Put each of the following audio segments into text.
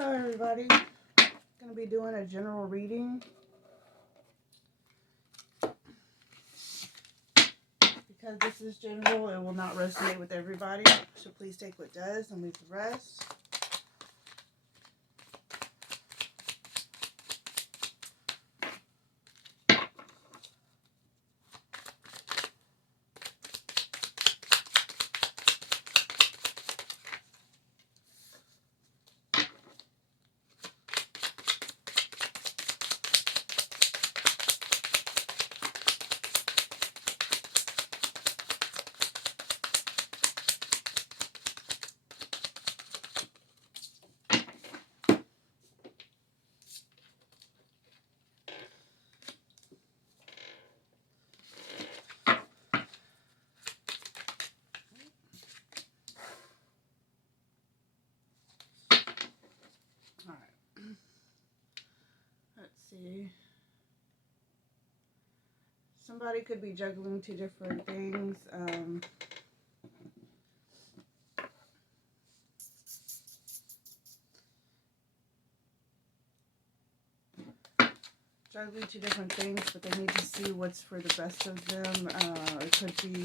Hello everybody, going to be doing a general reading because this is general. It will not resonate with everybody, so please take what does and leave the rest. Alright, let's see. Somebody could be juggling two different things. Juggling two different things, but they need to see what's for the best of them. It could be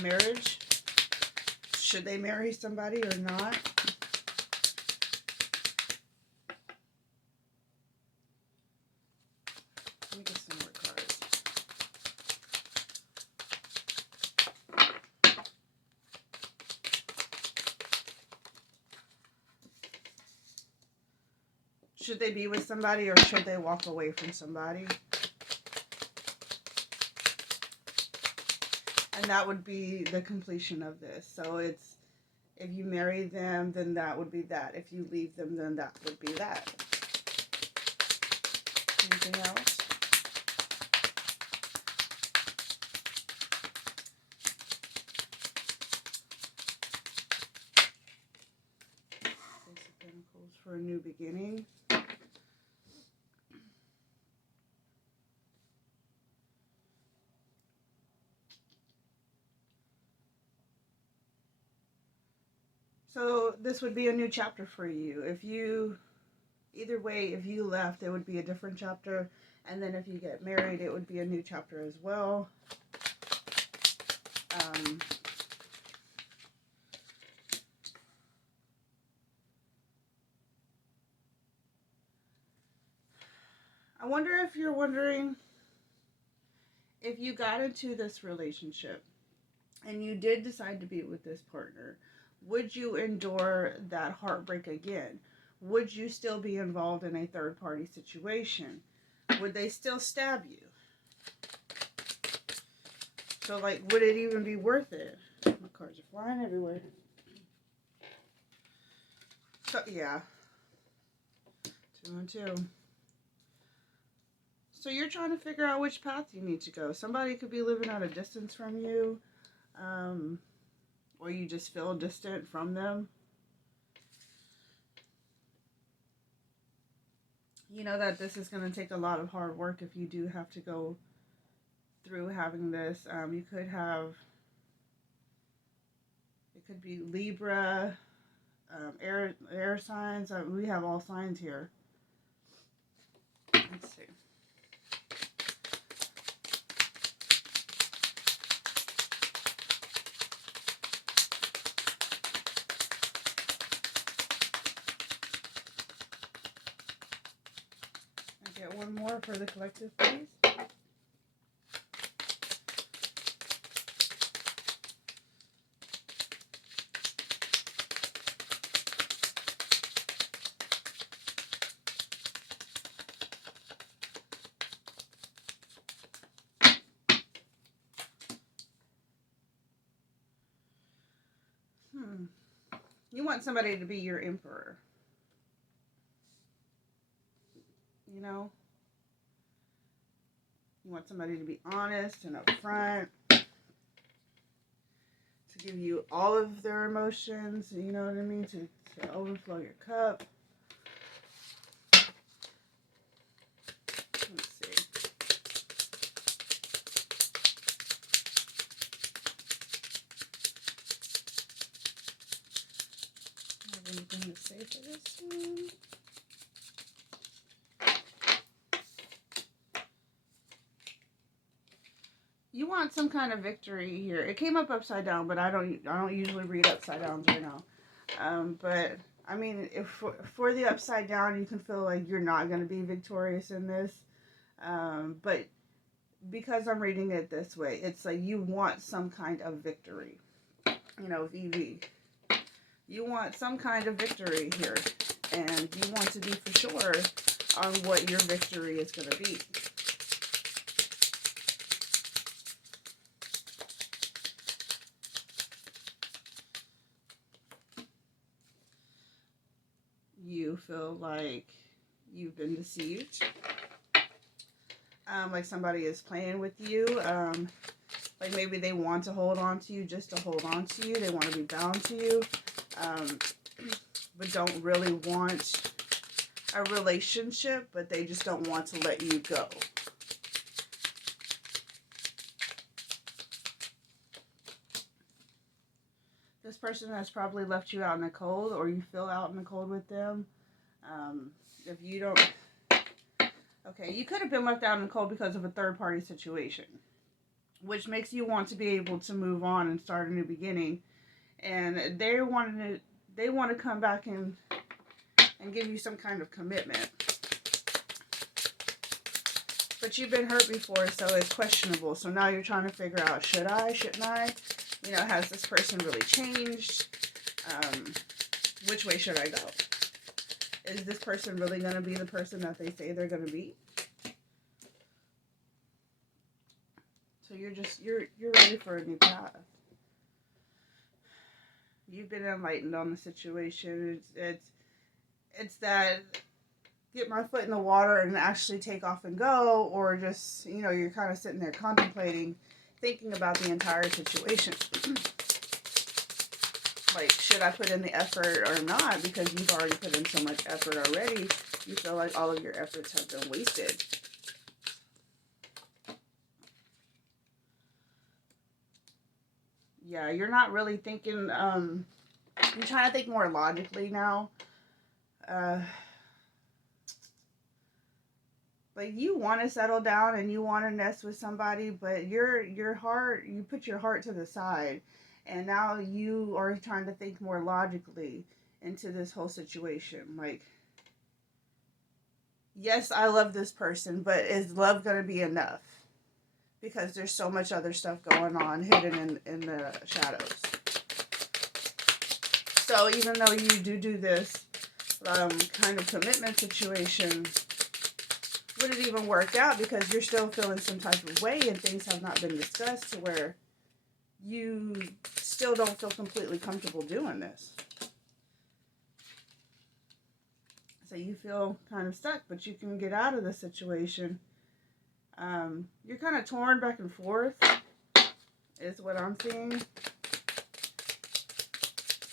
marriage. Should they marry somebody or not? Let me get some more cards. Should they be with somebody or should they walk away from somebody? And that would be the completion of this. So it's, if you marry them, then that would be that. If you leave them, then that would be that. Anything else? Ace of Pentacles for a new beginning. So this would be a new chapter for you. If you, either way, if you left, it would be a different chapter. And then if you get married, it would be a new chapter as well. I wonder if you're wondering, if you got into this relationship and you did decide to be with this partner, would you endure that heartbreak again? Would you still be involved in a third-party situation? Would they still stab you? So, like, would it even be worth it? My cards are flying everywhere. So, yeah. 2 and 2. So you're trying to figure out which path you need to go. Somebody could be living at a distance from you. Or you just feel distant from them. You know that this is going to take a lot of hard work if you do have to go through having this. You could have, it could be Libra, air signs. We have all signs here. Let's see. Get one more for the collective, please. You want somebody to be your emperor. You know? You want somebody to be honest and upfront. To give you all of their emotions. You know what I mean? To overflow your cup. Let's see. anything to say for this one? You want some kind of victory here. It came up upside down, but I don't usually read upside downs right now. But I mean, if for the upside down, you can feel like you're not going to be victorious in this. But because I'm reading it this way, it's like you want some kind of victory. You know, VV. You want some kind of victory here, and you want to be for sure on what your victory is going to be. You feel like you've been deceived, like somebody is playing with you, like maybe they want to hold on to you just to hold on to you, they want to be bound to you, but don't really want a relationship, but they just don't want to let you go. This person has probably left you out in the cold, or you feel out in the cold with them. If you don't... Okay, you could have been left out in the cold because of a third-party situation, which makes you want to be able to move on and start a new beginning. And they want to come back and give you some kind of commitment. But you've been hurt before, so it's questionable. So now you're trying to figure out, should I, shouldn't I? You know, has this person really changed? Which way should I go? Is this person really going to be the person that they say they're going to be? So you're ready for a new path. You've been enlightened on the situation. It's that get my foot in the water and actually take off and go, or just, you know, you're kind of sitting there contemplating, thinking about the entire situation. Like, should I put in the effort or not? Because you've already put in so much effort already. You feel like all of your efforts have been wasted. Yeah, you're not really thinking, you're trying to think more logically now. Like, you want to settle down and you want to nest with somebody, but your heart, you put your heart to the side. And now you are trying to think more logically into this whole situation. Like, yes, I love this person, but is love going to be enough? Because there's so much other stuff going on hidden in the shadows. So even though you do this kind of commitment situation, would it even work out? Because you're still feeling some type of way and things have not been discussed to where you still don't feel completely comfortable doing this. So you feel kind of stuck, but you can get out of the situation. You're kind of torn back and forth, is what I'm seeing.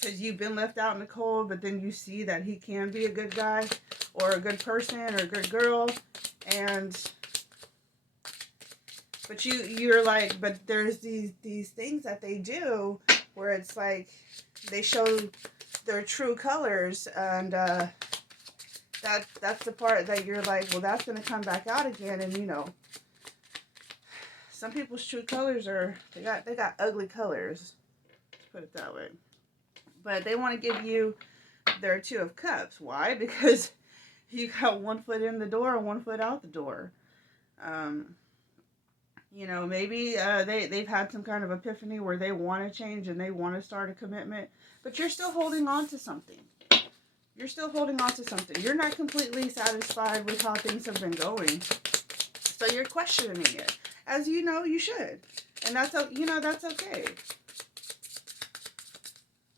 Because you've been left out in the cold, but then you see that he can be a good guy, or a good person, or a good girl, but you're like, but there's these things that they do where it's like they show their true colors, and that's the part that you're like, well, that's gonna come back out again. And you know, some people's true colors are they got ugly colors, let's put it that way. But they want to give you their Two of Cups. Why? Because you got one foot in the door and one foot out the door. You know, maybe they've had some kind of epiphany where they want to change and they want to start a commitment, but you're still holding on to something. You're still holding on to something. You're not completely satisfied with how things have been going. So you're questioning it. As you know, you should. And that's okay.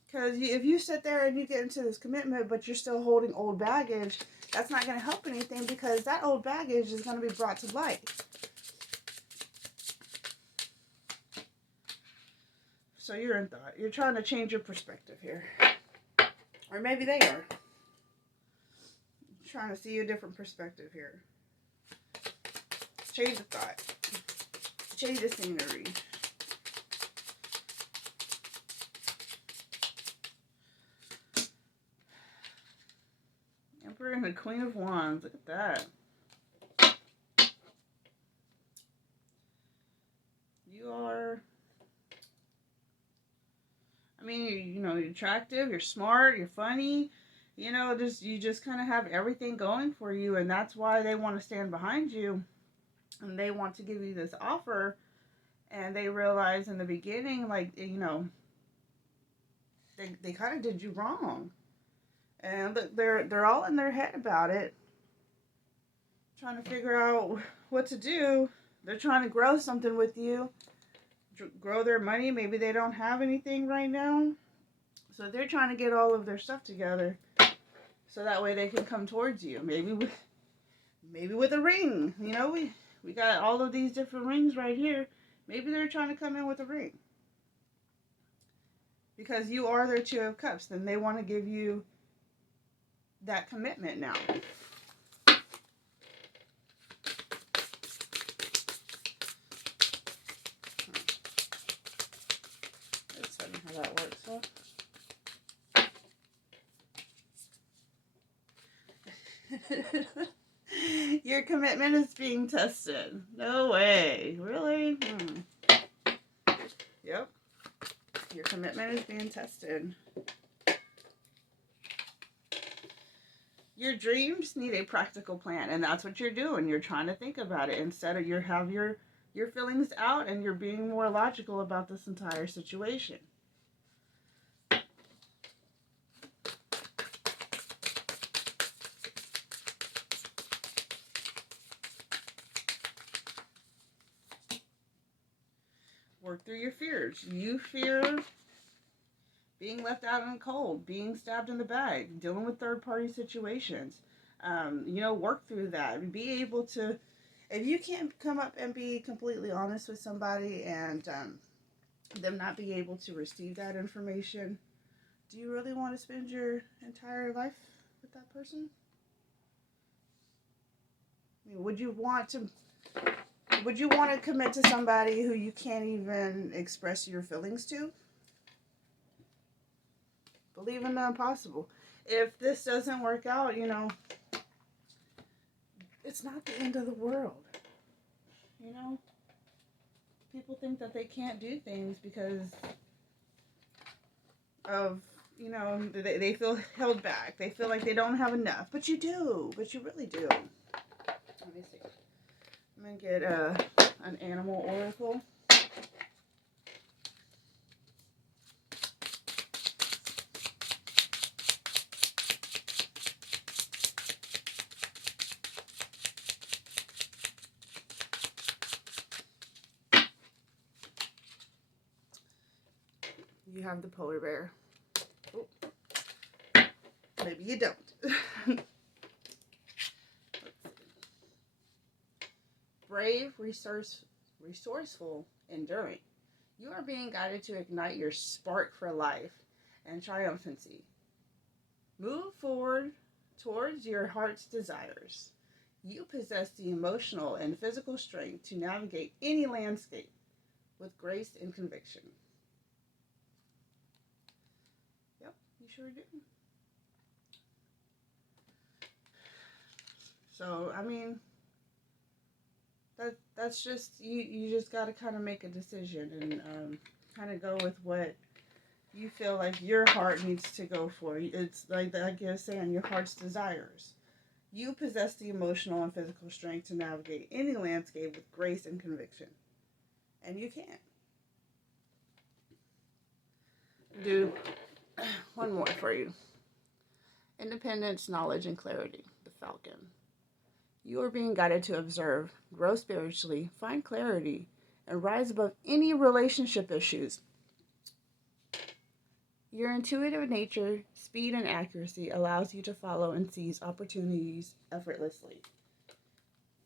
Because if you sit there and you get into this commitment, but you're still holding old baggage, that's not going to help anything, because that old baggage is going to be brought to light. So you're in thought. You're trying to change your perspective here. Or maybe they are. Trying to see a different perspective here. Change the thought. Change the scenery. Emperor and the Queen of Wands. Look at that. You are, I mean, you're attractive, you're smart, you're funny. You just kind of have everything going for you, and that's why they want to stand behind you, and they want to give you this offer, and they realize in the beginning, like, they kind of did you wrong, and they're all in their head about it, trying to figure out what to do. They're trying to grow something with you, grow their money. Maybe they don't have anything right now, so they're trying to get all of their stuff together, so that way they can come towards you. Maybe with a ring. We got all of these different rings right here. Maybe they're trying to come in with a ring, because you are their Two of Cups. Then they want to give you that commitment now. That's funny how that works, huh? Your commitment is being tested. No way. Really? Yep. Your commitment is being tested. Your dreams need a practical plan, and that's what you're doing. You're trying to think about it instead of your feelings out, and you're being more logical about this entire situation. Work through your fears. You fear being left out in the cold, being stabbed in the back, dealing with third-party situations. Work through that. Be able to, if you can't come up and be completely honest with somebody and them not be able to receive that information, do you really want to spend your entire life with that person? I mean, would you want to commit to somebody who you can't even express your feelings to? Believe in the impossible. If this doesn't work out, it's not the end of the world. People think that they can't do things because of, they feel held back. They feel like they don't have enough. But you do. But you really do. Let me see. I'm going to get an animal oracle. You have the polar bear. Oh, maybe you don't. Brave, resourceful, enduring. You are being guided to ignite your spark for life and triumphancy. Move forward towards your heart's desires. You possess the emotional and physical strength to navigate any landscape with grace and conviction. Yep, you sure do. So, I mean, that's just, you just got to kind of make a decision and kind of go with what you feel like your heart needs to go for. It's like I was saying, your heart's desires. You possess the emotional and physical strength to navigate any landscape with grace and conviction. And you can. Do one more for you. Independence, knowledge, and clarity. The Falcon. You are being guided to observe, grow spiritually, find clarity, and rise above any relationship issues. Your intuitive nature, speed, and accuracy allows you to follow and seize opportunities effortlessly.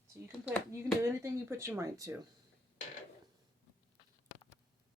So you can do anything you put your mind to.